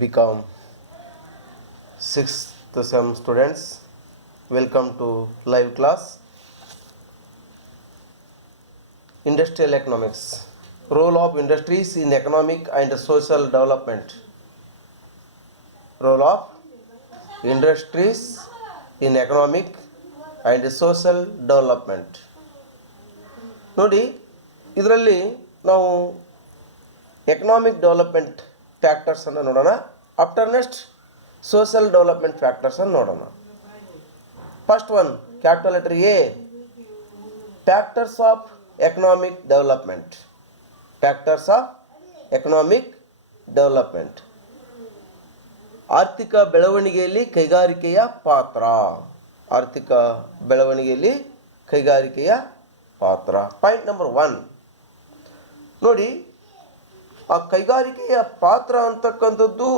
BCom 6th sem students, welcome to live class. Industrial economics, role of industries in economic and social development. Role of industries in economic and social development. ನೋಡಿ, ಇದರಲ್ಲಿ ನಾವು economic development ಫ್ಯಾಕ್ಟರ್ಸನ್ನು ನೋಡೋಣ. After next social development ಫ್ಯಾಕ್ಟರ್ಸನ್ನು ನೋಡೋಣ. First one, capital letter A, factors of economic development. Factors of economic development. ಆರ್ಥಿಕ ಬೆಳವಣಿಗೆಯಲ್ಲಿ ಕೈಗಾರಿಕೆಯ ಪಾತ್ರ. ಆರ್ಥಿಕ ಬೆಳವಣಿಗೆಯಲ್ಲಿ ಕೈಗಾರಿಕೆಯ ಪಾತ್ರ. ಪಾಯಿಂಟ್ ನಂಬರ್ 1 ನೋಡಿ, ಆ ಕೈಗಾರಿಕೆಯ ಪಾತ್ರ ಅಂತಕ್ಕಂಥದ್ದು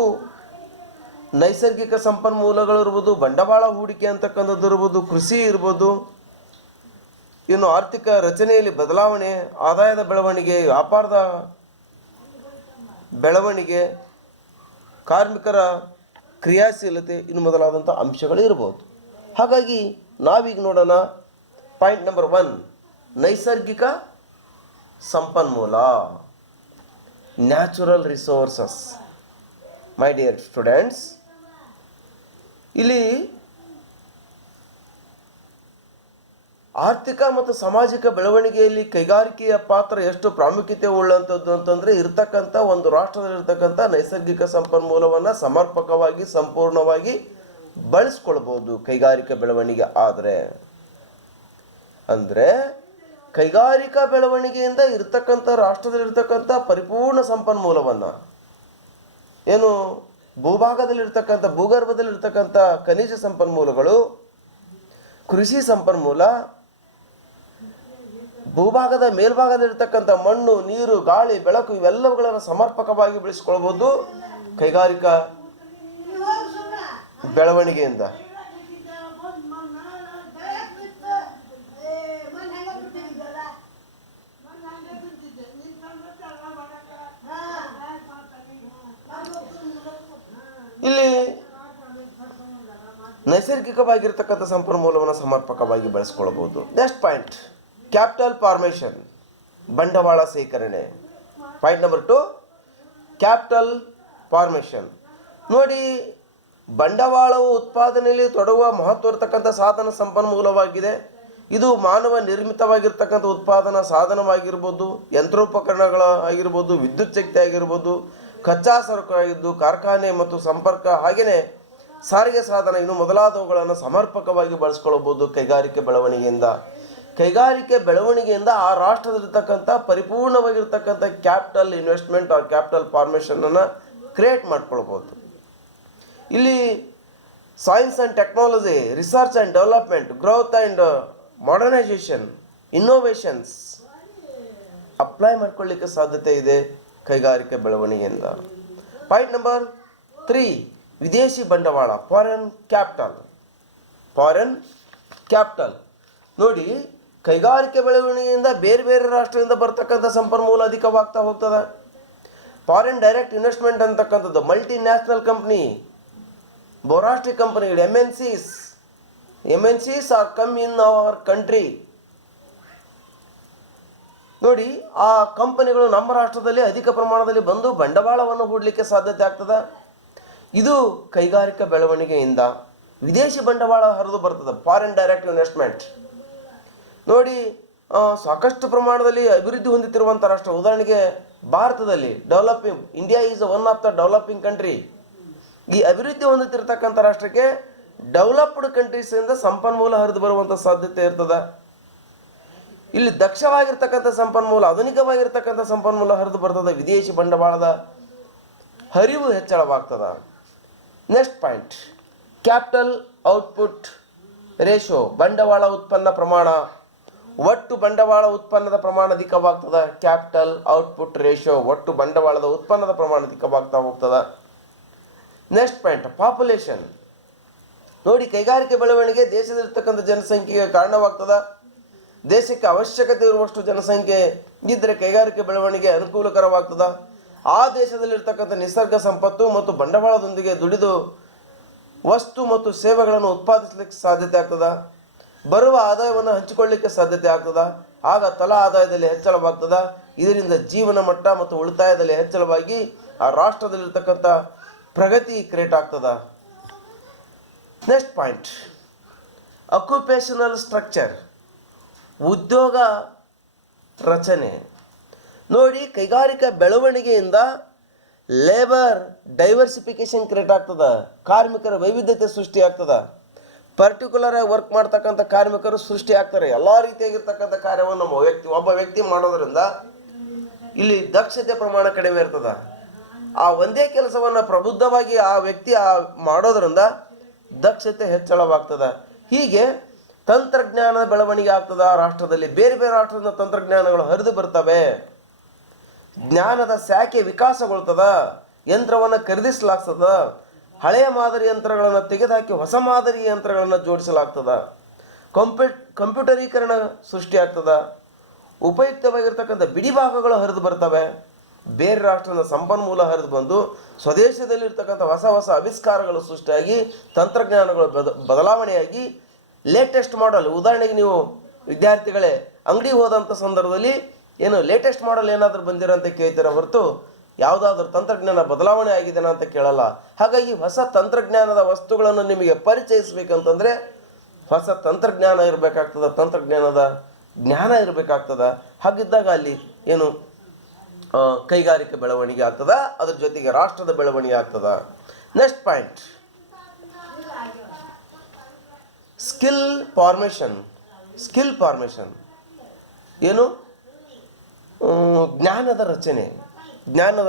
ನೈಸರ್ಗಿಕ ಸಂಪನ್ಮೂಲಗಳಿರ್ಬೋದು, ಬಂಡವಾಳ ಹೂಡಿಕೆ ಅಂತಕ್ಕಂಥದ್ದು ಇರ್ಬೋದು, ಕೃಷಿ ಇರ್ಬೋದು, ಇನ್ನು ಆರ್ಥಿಕ ರಚನೆಯಲ್ಲಿ ಬದಲಾವಣೆ, ಆದಾಯದ ಬೆಳವಣಿಗೆ, ವ್ಯಾಪಾರದ ಬೆಳವಣಿಗೆ, ಕಾರ್ಮಿಕರ ಕ್ರಿಯಾಶೀಲತೆ, ಇನ್ನು ಮೊದಲಾದಂಥ ಅಂಶಗಳು ಇರ್ಬೋದು. ಹಾಗಾಗಿ ನಾವೀಗ ನೋಡೋಣ ಪಾಯಿಂಟ್ ನಂಬರ್ 1, ನೈಸರ್ಗಿಕ ಸಂಪನ್ಮೂಲ, natural resources. My dear students, ಇಲ್ಲಿ ಆರ್ಥಿಕ ಮತ್ತು ಸಾಮಾಜಿಕ ಬೆಳವಣಿಗೆಯಲ್ಲಿ ಕೈಗಾರಿಕೆಯ ಪಾತ್ರ ಎಷ್ಟು ಪ್ರಾಮುಖ್ಯತೆ ಉಳ್ಳಂಥದ್ದು ಅಂತಂದರೆ, ಇರ್ತಕ್ಕಂಥ ಒಂದು ರಾಷ್ಟ್ರದಲ್ಲಿರ್ತಕ್ಕಂಥ ನೈಸರ್ಗಿಕ ಸಂಪನ್ಮೂಲವನ್ನು ಸಮರ್ಪಕವಾಗಿ ಸಂಪೂರ್ಣವಾಗಿ ಬಳಸ್ಕೊಳ್ಬೋದು ಕೈಗಾರಿಕಾ ಬೆಳವಣಿಗೆ ಆದರೆ. ಅಂದರೆ ಕೈಗಾರಿಕಾ ಬೆಳವಣಿಗೆಯಿಂದ ಇರ್ತಕ್ಕಂಥ ರಾಷ್ಟ್ರದಲ್ಲಿರ್ತಕ್ಕಂಥ ಪರಿಪೂರ್ಣ ಸಂಪನ್ಮೂಲವನ್ನು, ಏನು ಭೂಭಾಗದಲ್ಲಿರ್ತಕ್ಕಂಥ ಭೂಗರ್ಭದಲ್ಲಿರ್ತಕ್ಕಂಥ ಖನಿಜ ಸಂಪನ್ಮೂಲಗಳು, ಕೃಷಿ ಸಂಪನ್ಮೂಲ, ಭೂಭಾಗದ ಮೇಲ್ಭಾಗದಲ್ಲಿರ್ತಕ್ಕಂಥ ಮಣ್ಣು, ನೀರು, ಗಾಳಿ, ಬೆಳಕು, ಇವೆಲ್ಲವುಗಳನ್ನು ಸಮರ್ಪಕವಾಗಿ ಬೆಳೆಸ್ಕೊಳ್ಬೋದು ಕೈಗಾರಿಕಾ ಬೆಳವಣಿಗೆಯಿಂದ. ಇಲ್ಲಿ ನೈಸರ್ಗಿಕವಾಗಿರ್ತಕ್ಕಂಥ ಸಂಪನ್ಮೂಲವನ್ನು ಸಮರ್ಪಕವಾಗಿ ಬಳಸ್ಕೊಳ್ಬೋದು. ನೆಕ್ಸ್ಟ್ ಪಾಯಿಂಟ್, ಕ್ಯಾಪಿಟಲ್ ಫಾರ್ಮೇಷನ್, ಬಂಡವಾಳ ಸೇಕರಣೆ. Point number 2, capital formation. ನೋಡಿ, ಬಂಡವಾಳವು ಉತ್ಪಾದನೆಯಲ್ಲಿ ತೊಡಗುವ ಮಹತ್ವ ಇರತಕ್ಕಂಥ ಸಾಧನ ಸಂಪನ್ಮೂಲವಾಗಿದೆ. ಇದು ಮಾನವ ನಿರ್ಮಿತವಾಗಿರ್ತಕ್ಕಂಥ ಉತ್ಪಾದನಾ ಸಾಧನವಾಗಿರ್ಬೋದು, ಯಂತ್ರೋಪಕರಣಗಳ ಆಗಿರ್ಬೋದು, ವಿದ್ಯುತ್ ಶಕ್ತಿ ಆಗಿರ್ಬೋದು, ಕಚ್ಚಾ ಸರಕು ಆಗಿದ್ದು, ಕಾರ್ಖಾನೆ ಮತ್ತು ಸಂಪರ್ಕ, ಹಾಗೆಯೇ ಸಾರಿಗೆ ಸಾಧನ, ಇನ್ನು ಮೊದಲಾದವುಗಳನ್ನು ಸಮರ್ಪಕವಾಗಿ ಬಳಸ್ಕೊಳ್ಬೋದು ಕೈಗಾರಿಕೆ ಬೆಳವಣಿಗೆಯಿಂದ. ಕೈಗಾರಿಕೆ ಬೆಳವಣಿಗೆಯಿಂದ ಆ ರಾಷ್ಟ್ರದಲ್ಲಿರ್ತಕ್ಕಂಥ ಪರಿಪೂರ್ಣವಾಗಿರ್ತಕ್ಕಂಥ ಕ್ಯಾಪಿಟಲ್ ಇನ್ವೆಸ್ಟ್ಮೆಂಟ್ ಆರ್ ಕ್ಯಾಪಿಟಲ್ ಫಾರ್ಮೇಷನನ್ನು ಕ್ರಿಯೇಟ್ ಮಾಡ್ಕೊಳ್ಬೋದು. ಇಲ್ಲಿ science and technology, research and development, growth and modernisation, innovations apply ಮಾಡ್ಕೊಳ್ಳಿಕ್ಕೆ ಸಾಧ್ಯತೆ ಇದೆ ಕೈಗಾರಿಕೆ ಬೆಳವಣಿಗೆಯಿಂದ. ಪಾಯಿಂಟ್ ನಂಬರ್ 3, ವಿದೇಶಿ ಬಂಡವಾಳ, ಫಾರಿನ್ ಕ್ಯಾಪಿಟಲ್. ಫಾರಿನ್ ಕ್ಯಾಪಿಟಲ್ ನೋಡಿ, ಕೈಗಾರಿಕೆ ಬೆಳವಣಿಗೆಯಿಂದ ಬೇರೆ ಬೇರೆ ರಾಷ್ಟ್ರದಿಂದ ಬರ್ತಕ್ಕಂಥ ಸಂಪನ್ಮೂಲ ಅಧಿಕವಾಗ್ತಾ ಹೋಗ್ತದೆ. ಫಾರಿನ್ ಡೈರೆಕ್ಟ್ ಇನ್ವೆಸ್ಟ್ಮೆಂಟ್ ಅಂತಕ್ಕಂಥದ್ದು, ಮಲ್ಟಿ ನ್ಯಾಷನಲ್ ಕಂಪ್ನಿ, ಬಹುರಾಷ್ಟ್ರೀಯ ಕಂಪನಿಗಳು, MNCs are come in our country. ನೋಡಿ, ಆ ಕಂಪನಿಗಳು ನಮ್ಮ ರಾಷ್ಟ್ರದಲ್ಲಿ ಅಧಿಕ ಪ್ರಮಾಣದಲ್ಲಿ ಬಂದು ಬಂಡವಾಳವನ್ನು ಹೂಡಲಿಕ್ಕೆ ಸಾಧ್ಯತೆ ಆಗ್ತದೆ. ಇದು ಕೈಗಾರಿಕಾ ಬೆಳವಣಿಗೆಯಿಂದ ವಿದೇಶಿ ಬಂಡವಾಳ ಹರಿದು ಬರ್ತದೆ, ಫಾರಿನ್ ಡೈರೆಕ್ಟ್ ಇನ್ವೆಸ್ಟ್ಮೆಂಟ್. ನೋಡಿ, ಸಾಕಷ್ಟು ಪ್ರಮಾಣದಲ್ಲಿ ಅಭಿವೃದ್ಧಿ ಹೊಂದುತ್ತಿರುವಂಥ ರಾಷ್ಟ್ರ, ಉದಾಹರಣೆಗೆ ಭಾರತದಲ್ಲಿ developing, India is one of the developing country. ಈ ಅಭಿವೃದ್ಧಿ ಹೊಂದುತ್ತಿರತಕ್ಕಂಥ ರಾಷ್ಟ್ರಕ್ಕೆ ಡೆವಲಪ್ಡ್ ಕಂಟ್ರೀಸಿಂದ ಸಂಪನ್ಮೂಲ ಹರಿದು ಬರುವಂಥ ಸಾಧ್ಯತೆ ಇರ್ತದೆ. ಇಲ್ಲಿ ದಕ್ಷವಾಗಿರ್ತಕ್ಕಂಥ ಸಂಪನ್ಮೂಲ, ಆಧುನಿಕವಾಗಿರ್ತಕ್ಕಂಥ ಸಂಪನ್ಮೂಲ ಹರಿದು ಬರ್ತದೆ, ವಿದೇಶಿ ಬಂಡವಾಳದ ಹರಿವು ಹೆಚ್ಚಳವಾಗ್ತದೆ. Next point, capital output ratio, ಬಂಡವಾಳ ಉತ್ಪನ್ನ ಪ್ರಮಾಣ. ಒಟ್ಟು ಬಂಡವಾಳ ಉತ್ಪನ್ನದ ಪ್ರಮಾಣ ಅಧಿಕವಾಗ್ತದೆ. ಕ್ಯಾಪಿಟಲ್ ಔಟ್ಪುಟ್ ರೇಷೋ, ಒಟ್ಟು ಬಂಡವಾಳದ ಉತ್ಪನ್ನದ ಪ್ರಮಾಣ ಅಧಿಕವಾಗ್ತಾ ಹೋಗ್ತದೆ. Next point, population. ನೋಡಿ, ಕೈಗಾರಿಕೆ ಬೆಳವಣಿಗೆ ದೇಶದಲ್ಲಿರ್ತಕ್ಕಂಥ ಜನಸಂಖ್ಯೆಗೆ ಕಾರಣವಾಗ್ತದೆ. ದೇಶಕ್ಕೆ ಅವಶ್ಯಕತೆ ಇರುವಷ್ಟು ಜನಸಂಖ್ಯೆ ಇದ್ದರೆ ಕೈಗಾರಿಕೆ ಬೆಳವಣಿಗೆ ಅನುಕೂಲಕರವಾಗ್ತದೆ. ಆ ದೇಶದಲ್ಲಿರ್ತಕ್ಕಂಥ ನಿಸರ್ಗ ಸಂಪತ್ತು ಮತ್ತು ಬಂಡವಾಳದೊಂದಿಗೆ ದುಡಿದು ವಸ್ತು ಮತ್ತು ಸೇವೆಗಳನ್ನು ಉತ್ಪಾದಿಸಲಿಕ್ಕೆ ಸಾಧ್ಯತೆ ಆಗ್ತದ. ಬರುವ ಆದಾಯವನ್ನು ಹಂಚಿಕೊಳ್ಳಲಿಕ್ಕೆ ಸಾಧ್ಯತೆ ಆಗ್ತದ. ಆಗ ತಲಾ ಆದಾಯದಲ್ಲಿ ಹೆಚ್ಚಳವಾಗ್ತದ. ಇದರಿಂದ ಜೀವನ ಮಟ್ಟ ಮತ್ತು ಉಳಿತಾಯದಲ್ಲಿ ಹೆಚ್ಚಳವಾಗಿ ಆ ರಾಷ್ಟ್ರದಲ್ಲಿರ್ತಕ್ಕಂಥ ಪ್ರಗತಿ ಕ್ರಿಯೇಟ್ ಆಗ್ತದ. ನೆಕ್ಸ್ಟ್ ಪಾಯಿಂಟ್, ಅಕ್ಯುಪೇಷನಲ್ ಸ್ಟ್ರಕ್ಚರ್, ಉದ್ಯೋಗ ರಚನೆ. ನೋಡಿ, ಕೈಗಾರಿಕಾ ಬೆಳವಣಿಗೆಯಿಂದ ಲೇಬರ್ ಡೈವರ್ಸಿಫಿಕೇಶನ್ ಕ್ರಿಯೇಟ್ ಆಗ್ತದ, ಕಾರ್ಮಿಕರ ವೈವಿಧ್ಯತೆ ಸೃಷ್ಟಿ ಆಗ್ತದ. ಪರ್ಟಿಕ್ಯುಲರ್ ಆಗಿ ವರ್ಕ್ ಮಾಡ್ತಕ್ಕಂಥ ಕಾರ್ಮಿಕರು ಸೃಷ್ಟಿ ಆಗ್ತಾರೆ. ಎಲ್ಲ ರೀತಿಯಾಗಿರ್ತಕ್ಕಂಥ ಕಾರ್ಯವನ್ನು ಒಬ್ಬ ವ್ಯಕ್ತಿ ಮಾಡೋದ್ರಿಂದ ಇಲ್ಲಿ ದಕ್ಷತೆ ಪ್ರಮಾಣ ಕಡಿಮೆ ಇರ್ತದ. ಆ ಒಂದೇ ಕೆಲಸವನ್ನು ಪ್ರಬುದ್ಧವಾಗಿ ಆ ವ್ಯಕ್ತಿ ಮಾಡೋದ್ರಿಂದ ದಕ್ಷತೆ ಹೆಚ್ಚಳವಾಗ್ತದ. ಹೀಗೆ ತಂತ್ರಜ್ಞಾನದ ಬೆಳವಣಿಗೆ ಆಗ್ತದ. ರಾಷ್ಟ್ರದಲ್ಲಿ ಬೇರೆ ಬೇರೆ ರಾಷ್ಟ್ರದ ತಂತ್ರಜ್ಞಾನಗಳು ಹರಿದು ಬರ್ತವೆ. ಜ್ಞಾನದ ಶಾಖೆ ವಿಕಾಸಗೊಳ್ತದ. ಯಂತ್ರವನ್ನು ಖರೀದಿಸಲಾಗ್ತದ. ಹಳೆಯ ಮಾದರಿ ಯಂತ್ರಗಳನ್ನು ತೆಗೆದುಹಾಕಿ ಹೊಸ ಮಾದರಿ ಯಂತ್ರಗಳನ್ನು ಜೋಡಿಸಲಾಗ್ತದ. ಕಂಪ್ಯೂಟರೀಕರಣ ಸೃಷ್ಟಿಯಾಗ್ತದ. ಉಪಯುಕ್ತವಾಗಿರ್ತಕ್ಕಂಥ ಬಿಡಿಭಾಗಗಳು ಹರಿದು ಬರ್ತವೆ. ಬೇರೆ ರಾಷ್ಟ್ರದ ಸಂಪನ್ಮೂಲ ಹರಿದು ಬಂದು ಸ್ವದೇಶದಲ್ಲಿರ್ತಕ್ಕಂಥ ಹೊಸ ಹೊಸ ಆವಿಷ್ಕಾರಗಳು ಸೃಷ್ಟಿಯಾಗಿ ತಂತ್ರಜ್ಞಾನಗಳು ಬದಲಾವಣೆಯಾಗಿ ಲೇಟೆಸ್ಟ್ ಮಾಡಲ್. ಉದಾಹರಣೆಗೆ ನೀವು ವಿದ್ಯಾರ್ಥಿಗಳೇ ಅಂಗಡಿಗೆ ಹೋದಂಥ ಸಂದರ್ಭದಲ್ಲಿ ಏನು ಲೇಟೆಸ್ಟ್ ಮಾಡಲ್ ಏನಾದರೂ ಬಂದಿರೋ ಅಂತ ಕೇಳ್ತೀರ ಹೊರತು ಯಾವುದಾದ್ರೂ ತಂತ್ರಜ್ಞಾನ ಬದಲಾವಣೆ ಆಗಿದೆನಾ ಅಂತ ಕೇಳಲ್ಲ. ಹಾಗಾಗಿ ಹೊಸ ತಂತ್ರಜ್ಞಾನದ ವಸ್ತುಗಳನ್ನು ನಿಮಗೆ ಪರಿಚಯಿಸಬೇಕಂತಂದರೆ ಹೊಸ ತಂತ್ರಜ್ಞಾನ ಇರಬೇಕಾಗ್ತದೆ, ತಂತ್ರಜ್ಞಾನದ ಜ್ಞಾನ ಇರಬೇಕಾಗ್ತದ. ಹಾಗಿದ್ದಾಗ ಅಲ್ಲಿ ಏನು ಕೈಗಾರಿಕೆ ಬೆಳವಣಿಗೆ ಆಗ್ತದ, ಅದ್ರ ಜೊತೆಗೆ ರಾಷ್ಟ್ರದ ಬೆಳವಣಿಗೆ ಆಗ್ತದ. ನೆಕ್ಸ್ಟ್ ಪಾಯಿಂಟ್, ಸ್ಕಿಲ್ ಫಾರ್ಮೇಷನ್ ಏನು, ಜ್ಞಾನದ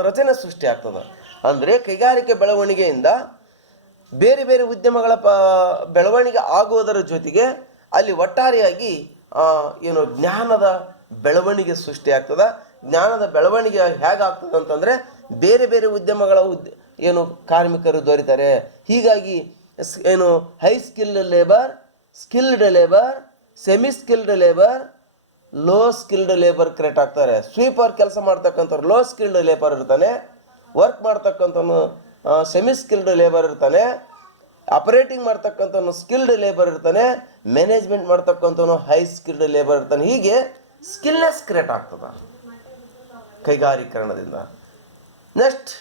ರಚನೆ ಸೃಷ್ಟಿ ಆಗ್ತದೆ. ಅಂದರೆ ಕೈಗಾರಿಕೆ ಬೆಳವಣಿಗೆಯಿಂದ ಬೇರೆ ಬೇರೆ ಉದ್ಯಮಗಳ ಬೆಳವಣಿಗೆ ಆಗುವುದರ ಜೊತೆಗೆ ಅಲ್ಲಿ ಒಟ್ಟಾರೆಯಾಗಿ ಏನು ಜ್ಞಾನದ ಬೆಳವಣಿಗೆ ಸೃಷ್ಟಿ ಆಗ್ತದೆ. ಜ್ಞಾನದ ಬೆಳವಣಿಗೆ ಹೇಗಾಗ್ತದೆ ಅಂತಂದರೆ ಬೇರೆ ಬೇರೆ ಉದ್ಯಮಗಳ ಏನು ಕಾರ್ಮಿಕರು ದೊರೀತಾರೆ. ಹೀಗಾಗಿ ಏನು high skilled labour, skilled labour, semi skilled labour, low skilled labour create ಆಗ್ತಾರೆ. ಸ್ವೀಪರ್ ಕೆಲಸ ಮಾಡ್ತಕ್ಕಂಥವ್ರು ಲೋ ಸ್ಕಿಲ್ಡ್ ಲೇಬರ್ ಇರ್ತಾನೆ, ವರ್ಕ್ ಮಾಡ್ತಕ್ಕಂಥವ್ನು ಸೆಮಿ ಸ್ಕಿಲ್ಡ್ ಲೇಬರ್ ಇರ್ತಾನೆ, ಆಪರೇಟಿಂಗ್ ಮಾಡ್ತಕ್ಕಂಥವ್ನು ಸ್ಕಿಲ್ಡ್ ಲೇಬರ್ ಇರ್ತಾನೆ, ಮ್ಯಾನೇಜ್ಮೆಂಟ್ ಮಾಡ್ತಕ್ಕಂಥವ್ನು ಹೈ ಸ್ಕಿಲ್ಡ್ ಲೇಬರ್ ಇರ್ತಾನೆ. ಹೀಗೆ ಸ್ಕಿಲ್ನೆಸ್ ಕ್ರಿಯೇಟ್ ಆಗ್ತದೆ ಕೈಗಾರೀಕರಣದಿಂದ. ನೆಕ್ಸ್ಟ್,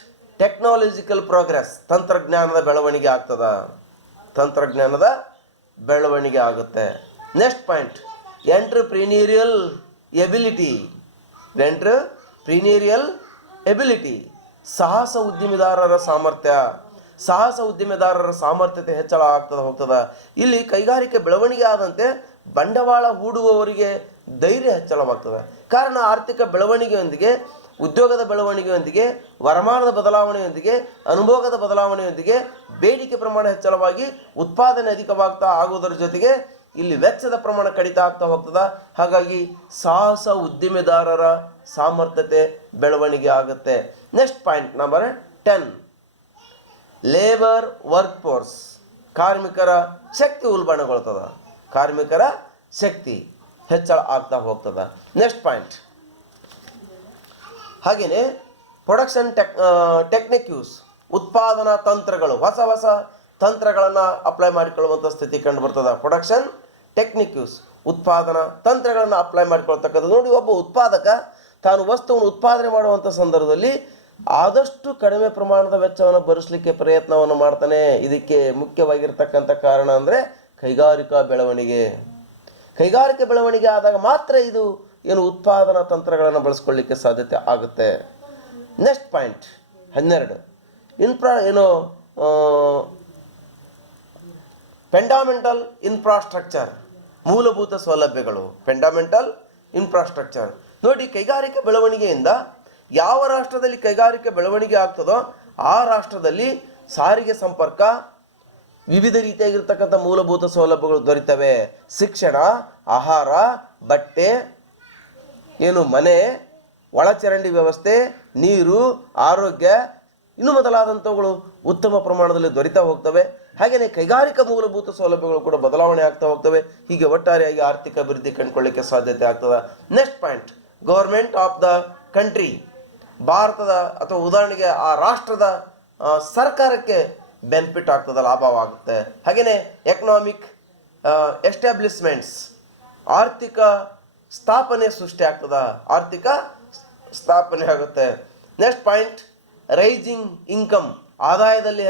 ಟೆಕ್ನಾಲಜಿಕಲ್ ಪ್ರೋಗ್ರೆಸ್, ತಂತ್ರಜ್ಞಾನದ ಬೆಳವಣಿಗೆ ಆಗ್ತದ, ತಂತ್ರಜ್ಞಾನದ ಬೆಳವಣಿಗೆ ಆಗುತ್ತೆ. ನೆಕ್ಸ್ಟ್ ಪಾಯಿಂಟ್, ಎಂಟ್ರಪ್ರಿನಿಯರಿಯಲ್ ಎಬಿಲಿಟಿ, ಸಾಹಸ ಉದ್ಯಮಿದಾರರ ಸಾಮರ್ಥ್ಯತೆ ಹೆಚ್ಚಳ ಹೋಗ್ತದ. ಇಲ್ಲಿ ಕೈಗಾರಿಕೆ ಬೆಳವಣಿಗೆ ಆದಂತೆ ಬಂಡವಾಳ ಹೂಡುವವರಿಗೆ ಧೈರ್ಯ ಹೆಚ್ಚಳವಾಗ್ತದೆ. ಕಾರಣ ಆರ್ಥಿಕ ಬೆಳವಣಿಗೆಯೊಂದಿಗೆ, ಉದ್ಯೋಗದ ಬೆಳವಣಿಗೆಯೊಂದಿಗೆ, ವರಮಾನದ ಬದಲಾವಣೆಯೊಂದಿಗೆ, ಅನುಭೋಗದ ಬದಲಾವಣೆಯೊಂದಿಗೆ ಬೇಡಿಕೆ ಪ್ರಮಾಣ ಹೆಚ್ಚಳವಾಗಿ ಉತ್ಪಾದನೆ ಅಧಿಕವಾಗ್ತಾ ಆಗುವುದರ ಜೊತೆಗೆ ಇಲ್ಲಿ ವೆಚ್ಚದ ಪ್ರಮಾಣ ಕಡಿತ ಆಗ್ತಾ ಹೋಗ್ತದ. ಹಾಗಾಗಿ ಸಾಹಸ ಉದ್ದಿಮೆದಾರರ ಸಾಮರ್ಥ್ಯತೆ ಬೆಳವಣಿಗೆ ಆಗುತ್ತೆ. Next point number 10, labour work force, ಕಾರ್ಮಿಕರ ಶಕ್ತಿ ಉಲ್ಬಣಗೊಳ್ತದ, ಕಾರ್ಮಿಕರ ಶಕ್ತಿ ಹೆಚ್ಚಳ ಆಗ್ತಾ ಹೋಗ್ತದ. ನೆಕ್ಸ್ಟ್ ಪಾಯಿಂಟ್, ಹಾಗೆಯೇ ಪ್ರೊಡಕ್ಷನ್ ಟೆಕ್ನಿಕ್ ಯೂಸ್, ಉತ್ಪಾದನಾ ತಂತ್ರಗಳು, ಹೊಸ ಹೊಸ ತಂತ್ರಗಳನ್ನು ಅಪ್ಲೈ ಮಾಡಿಕೊಳ್ಳುವಂಥ ಸ್ಥಿತಿ ಕಂಡು ಬರ್ತದೆ. ಪ್ರೊಡಕ್ಷನ್ ಟೆಕ್ನಿಕ್ ಯೂಸ್, ಉತ್ಪಾದನಾ ತಂತ್ರಗಳನ್ನು ಅಪ್ಲೈ ಮಾಡಿಕೊಳ್ತಕ್ಕಂಥದ್ದು. ನೋಡಿ, ಒಬ್ಬ ಉತ್ಪಾದಕ ತಾನು ವಸ್ತುವನ್ನು ಉತ್ಪಾದನೆ ಮಾಡುವಂಥ ಸಂದರ್ಭದಲ್ಲಿ ಆದಷ್ಟು ಕಡಿಮೆ ಪ್ರಮಾಣದ ವೆಚ್ಚವನ್ನು ಭರಿಸಲಿಕ್ಕೆ ಪ್ರಯತ್ನವನ್ನು ಮಾಡ್ತಾನೆ. ಇದಕ್ಕೆ ಮುಖ್ಯವಾಗಿರ್ತಕ್ಕಂಥ ಕಾರಣ ಅಂದರೆ ಕೈಗಾರಿಕಾ ಬೆಳವಣಿಗೆ ಆದಾಗ ಮಾತ್ರ ಇದು ಏನು ಉತ್ಪಾದನಾ ತಂತ್ರಗಳನ್ನು ಬಳಸ್ಕೊಳ್ಳಿಕ್ಕೆ ಸಾಧ್ಯತೆ ಆಗುತ್ತೆ. ನೆಕ್ಸ್ಟ್ ಪಾಯಿಂಟ್ 12, ಫಂಡಮೆಂಟಲ್ ಇನ್ಫ್ರಾಸ್ಟ್ರಕ್ಚರ್, ಮೂಲಭೂತ ಸೌಲಭ್ಯಗಳು. ಫಂಡಮೆಂಟಲ್ ಇನ್ಫ್ರಾಸ್ಟ್ರಕ್ಚರ್ ನೋಡಿ, ಕೈಗಾರಿಕೆ ಬೆಳವಣಿಗೆಯಿಂದ ಯಾವ ರಾಷ್ಟ್ರದಲ್ಲಿ ಕೈಗಾರಿಕೆ ಬೆಳವಣಿಗೆ ಆಗ್ತದೋ ಆ ರಾಷ್ಟ್ರದಲ್ಲಿ ಸಾರಿಗೆ ಸಂಪರ್ಕ, ವಿವಿಧ ರೀತಿಯಾಗಿರ್ತಕ್ಕಂಥ ಮೂಲಭೂತ ಸೌಲಭ್ಯಗಳು ದೊರೀತವೆ. ಶಿಕ್ಷಣ, ಆಹಾರ, ಬಟ್ಟೆ, ಮನೆ, ಒಳಚರಂಡಿ ವ್ಯವಸ್ಥೆ, ನೀರು, ಆರೋಗ್ಯ ಇನ್ನು ಮೊದಲಾದಂಥವುಗಳು ಉತ್ತಮ ಪ್ರಮಾಣದಲ್ಲಿ ದೊರೀತಾ ಹೋಗ್ತವೆ. ಹಾಗೆಯೇ ಕೈಗಾರಿಕಾ ಮೂಲಭೂತ ಸೌಲಭ್ಯಗಳು ಕೂಡ ಬದಲಾವಣೆ ಆಗ್ತಾ ಹೋಗ್ತವೆ. ಹೀಗೆ ಒಟ್ಟಾರೆಯಾಗಿ ಆರ್ಥಿಕ ಅಭಿವೃದ್ಧಿ ಕಂಡುಕೊಳ್ಳಿಕ್ಕೆ ಸಾಧ್ಯತೆ ಆಗ್ತದೆ. Next point, government of the country ಭಾರತದ ಅಥವಾ ಉದಾಹರಣೆಗೆ ಆ ರಾಷ್ಟ್ರದ ಸರ್ಕಾರಕ್ಕೆ ಬೆನಿಫಿಟ್ ಆಗ್ತದೆ, ಲಾಭವಾಗುತ್ತೆ. ಹಾಗೆಯೇ ಎಕನಾಮಿಕ್ ಎಸ್ಟಾಬ್ಲಿಷ್ಮೆಂಟ್ಸ್, ಆರ್ಥಿಕ ಸ್ಥಾಪನೆ ಸೃಷ್ಟಿ ಆಗ್ತದ, ಆರ್ಥಿಕ ಸ್ಥಾಪನೆ ಆಗುತ್ತೆ. ನೆಕ್ಸ್ಟ್ ಪಾಯಿಂಟ್, ರೈಸಿಂಗ್ ಇನ್ಕಮ್, ಆದಾಯದಲ್ಲಿ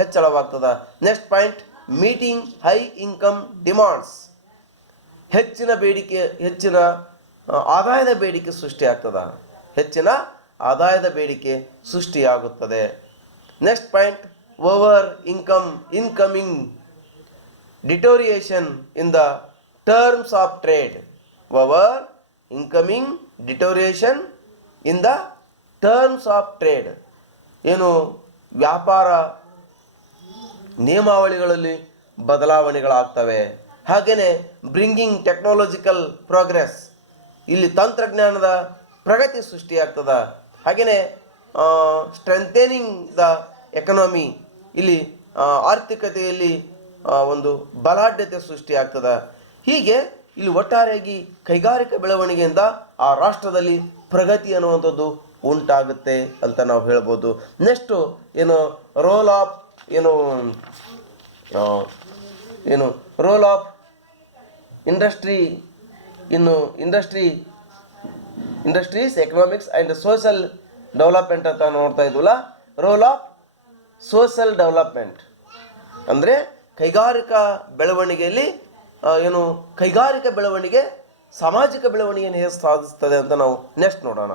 ಹೆಚ್ಚಳವಾಗ್ತದ. Next point, meeting high income demands, ಹೆಚ್ಚಿನ ಆದಾಯದ ಬೇಡಿಕೆ ಸೃಷ್ಟಿಯಾಗುತ್ತದೆ. Next point, over incoming deterioration in the terms of trade. Over incoming deterioration in the terms of trade, ಏನು ವ್ಯಾಪಾರ ನಿಯಮಾವಳಿಗಳಲ್ಲಿ ಬದಲಾವಣೆಗಳಾಗ್ತವೆ. ಹಾಗೆಯೇ ಬ್ರಿಂಗಿಂಗ್ ಟೆಕ್ನಾಲಜಿಕಲ್ ಪ್ರೋಗ್ರೆಸ್, ಇಲ್ಲಿ ತಂತ್ರಜ್ಞಾನದ ಪ್ರಗತಿ ಸೃಷ್ಟಿಯಾಗ್ತದೆ. ಹಾಗೆಯೇ ಸ್ಟ್ರೆಂಥೆನಿಂಗ್ ದ ಎಕನಾಮಿ, ಇಲ್ಲಿ ಆರ್ಥಿಕತೆಯಲ್ಲಿ ಒಂದು ಬಲಾಢ್ಯತೆ ಸೃಷ್ಟಿಯಾಗ್ತದೆ. ಹೀಗೆ ಇಲ್ಲಿ ಒಟ್ಟಾರೆಯಾಗಿ ಕೈಗಾರಿಕಾ ಬೆಳವಣಿಗೆಯಿಂದ ಆ ರಾಷ್ಟ್ರದಲ್ಲಿ ಪ್ರಗತಿ ಅನ್ನುವಂಥದ್ದು ಉಂಟಾಗುತ್ತೆ ಅಂತ ನಾವು ಹೇಳ್ಬೋದು. Next role of industries economics and social development ಅಂತ ನೋಡ್ತಾ ಇದ್ವಲ್ಲ. ರೋಲ್ ಆಫ್ ಸೋಷಲ್ ಡೆವಲಪ್ಮೆಂಟ್ ಅಂದರೆ ಕೈಗಾರಿಕಾ ಬೆಳವಣಿಗೆಯಲ್ಲಿ ಕೈಗಾರಿಕಾ ಬೆಳವಣಿಗೆ ಸಾಮಾಜಿಕ ಬೆಳವಣಿಗೆಯನ್ನು ಹೇಗೆ ಸಾಧಿಸ್ತದೆ ಅಂತ ನಾವು ನೆಕ್ಸ್ಟ್ ನೋಡೋಣ.